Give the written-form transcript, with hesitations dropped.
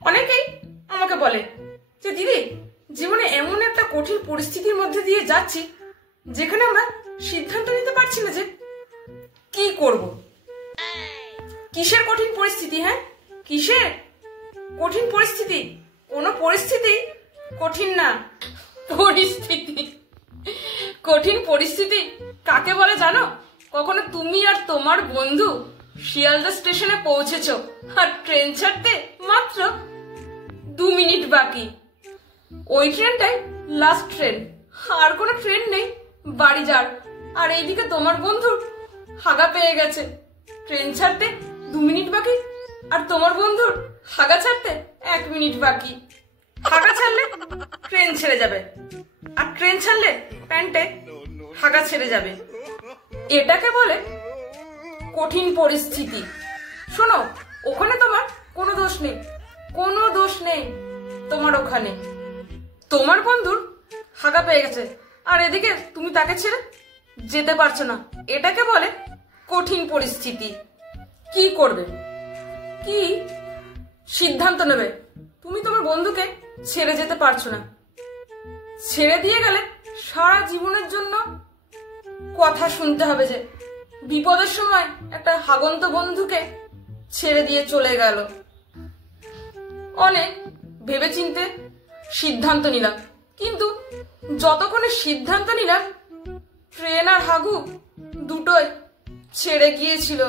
অনেকেই আমাকে বলে যে দিদি, জীবনে এমন একটা কঠিন পরিস্থিতির মধ্যে দিয়ে যাচ্ছি যেখানে আমরা সিদ্ধান্ত নিতে পারছি না যে কি করব। কিসের কঠিন পরিস্থিতি? হ্যাঁ, কিসের কঠিন পরিস্থিতি? কোনো পরিস্থিতি কঠিন না। পরিস্থিতি, কঠিন পরিস্থিতি কাকে বলে জানো? কখনো তুমি আর তোমার বন্ধু শিয়ালদা স্টেশনে পৌঁছেছো আর ট্রেন ছাড়তে মাত্র 2 মিনিট বাকি। ওই ট্রেনটাই লাস্ট ট্রেন, আর কোনো ট্রেন নেই বাড়ি যার। আর এইদিকে তোমার বন্ধুর হাগা পেয়ে গেছে, ট্রেন ছাড়তে 2 মিনিট বাকি, আর তোমার বন্ধুর হাগা ছাড়তে 1 মিনিট বাকি। হাগা ছাড়লে ট্রেন ছেড়ে যাবে, আর ট্রেন ছাড়লে প্যান্টে হাগা ছেড়ে যাবে। এটাকে বলে কঠিন পরিস্থিতি। শোনো, ওখানে তোমার কোনো দোষ নেই, কোনো দোষ নেই তোমার ওখানে। তোমার বন্ধুর হাগা পেয়ে গেছে আর এদিকে তুমি তাকে ছেড়ে যেতে পারছো না, এটাকে বলে কঠিন পরিস্থিতি। কি করবে, কি সিদ্ধান্ত নেবে? তুমি তোমার বন্ধুকে ছেড়ে যেতে পারছো না, ছেড়ে দিয়ে গেলে সারা জীবনের জন্য কথা শুনতে হবে যে বিপদের সময় একটা হাগন্ত বন্ধুকে ছেড়ে দিয়ে চলে গেল। অনেক ভেবেচিন্তে সিদ্ধান্ত নিলাম, কিন্তু যতক্ষণে সিদ্ধান্ত নিলাম ট্রেন আর হাগু দুটোই ছেড়ে গিয়েছিল।